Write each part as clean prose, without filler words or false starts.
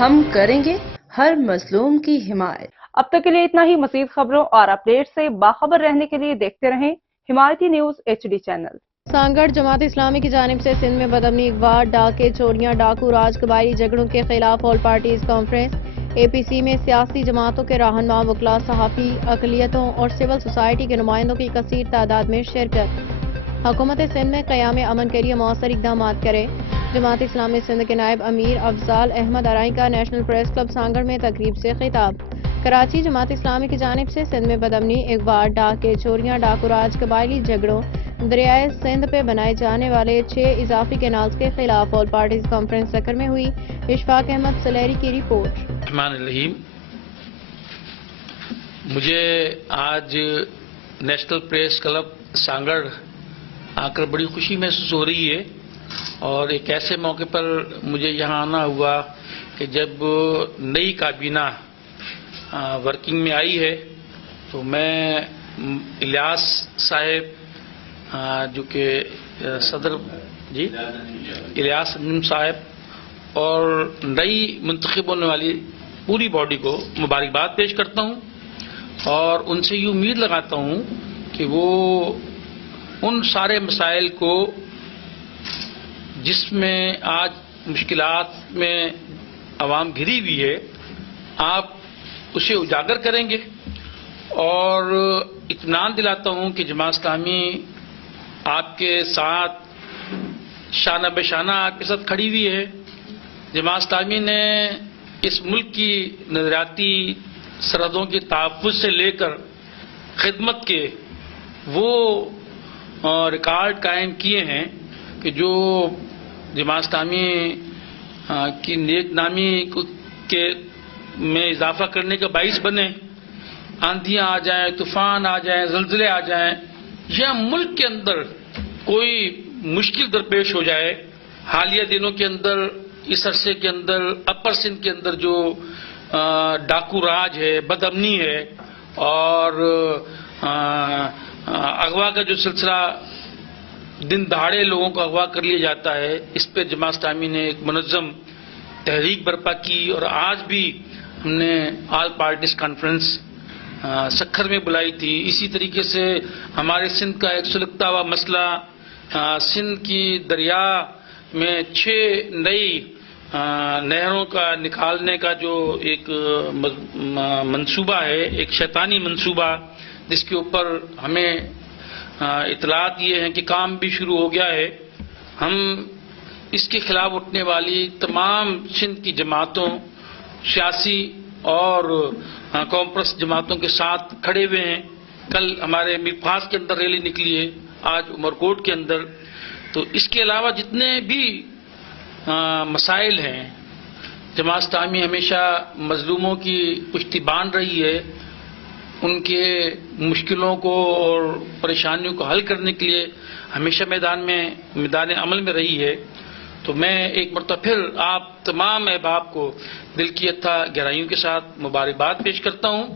ہم کریں گے ہر مظلوم کی حمایت۔ اب تک کے لیے اتنا ہی۔ مزید خبروں اور اپڈیٹ سے باخبر رہنے کے لیے دیکھتے رہیں حمایتی news HD channel. سانگڑ Jamaat Islami کی جانب سے سندھ میں بدامنی، اغوا، ڈاکے، چوریاں، ڈاکو راج، قبائلی جھگڑوں کے خلاف آل پارٹیز کانفرنس APC میں سیاسی جماعتوں کے رہنما، وکلاء، صحافی، اقلیتوں اور سول سوسائٹی کے نمائندوں کی کثیر تعداد میں شرکت۔ حکومت سندھ میں قیام امن کے لیے مؤثر اقدامات کرے۔ جماعت اسلامی سندھ کے نائب امیر افضال احمد ارائی کا نیشنل پریس کلب سانگڑ میں تقریب سے خطاب۔ کراچی جماعت اسلامی کی جانب سے سندھ میں بدامنی، اغوا، ڈاکے، چوریاں، ڈاکو راج، قبائلی جھگڑوں، دریائے سندھ پہ بنائے جانے والے 6 اضافی کینالز کے خلاف آل پارٹیز کانفرنس سکر میں ہوئی۔ اشفاق احمد سلیری کی رپورٹ۔ الرحمن الرحیم، مجھے آج نیشنل پریس کلب سانگڑ آ کر بڑی خوشی محسوس ہو رہی ہے، اور ایک ایسے موقع پر مجھے یہاں آنا ہوا کہ جب نئی کابینہ ورکنگ میں آئی ہے تو میں الیاس صاحب جو کہ صدر الیاس انجم صاحب اور نئی منتخب ہونے والی پوری باڈی کو مبارکباد پیش کرتا ہوں، اور ان سے یہ امید لگاتا ہوں کہ وہ ان سارے مسائل کو جس میں آج مشکلات میں عوام گھری ہوئی ہے، آپ اسے اجاگر کریں گے، اور اطمینان دلاتا ہوں کہ جماعت اسلامی آپ کے ساتھ شانہ بہ شانہ آپ کے ساتھ کھڑی ہوئی ہے۔ جماعت اسلامی نے اس ملک کی نظریاتی سرحدوں کے تحفظ سے لے کر خدمت کے وہ ریکارڈ قائم کیے ہیں کہ جو جماعت اسلامی کی نیک نامی کے میں اضافہ کرنے کا باعث بنے۔ آندھیاں آ جائیں، طوفان آ جائیں، زلزلے آ جائیں، یا ملک کے اندر کوئی مشکل درپیش ہو جائے، حالیہ دنوں کے اندر اس عرصے کے اندر اپر سندھ کے اندر جو ڈاکو راج ہے، بد امنی ہے، اور اغوا کا جو سلسلہ دن دہاڑے لوگوں کو اغوا کر لیا جاتا ہے، اس پہ جماعت اسلامی نے ایک منظم تحریک برپا کی، اور آج بھی ہم نے آل پارٹیز کانفرنس سکھر میں بلائی تھی۔ اسی طریقے سے ہمارے سندھ کا ایک سلگتا ہوا مسئلہ، سندھ کی دریا میں 6 نئی نہروں کا نکالنے کا جو ایک منصوبہ ہے، ایک شیطانی منصوبہ، جس کے اوپر ہمیں اطلاعات یہ ہیں کہ کام بھی شروع ہو گیا ہے۔ ہم اس کے خلاف اٹھنے والی تمام سندھ کی جماعتوں، سیاسی اور قوم پرست جماعتوں کے ساتھ کھڑے ہوئے ہیں۔ کل ہمارے میر خاص کے اندر ریلی نکلی ہے، آج عمرکوٹ کے اندر۔ تو اس کے علاوہ جتنے بھی مسائل ہیں، جماعت اسلامی ہمیشہ مظلوموں کی پشتیبان رہی ہے، ان کے مشکلوں کو اور پریشانیوں کو حل کرنے کے لیے ہمیشہ میدان عمل میں رہی ہے۔ تو میں ایک مرتبہ پھر آپ تمام احباب کو دل کی اتھا گہرائیوں کے ساتھ مبارکباد پیش کرتا ہوں،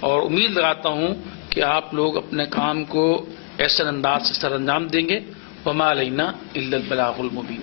اور امید لگاتا ہوں کہ آپ لوگ اپنے کام کو ایسے انداز سے سر انجام دیں گے۔ وما علینا الا البلاغ المبین۔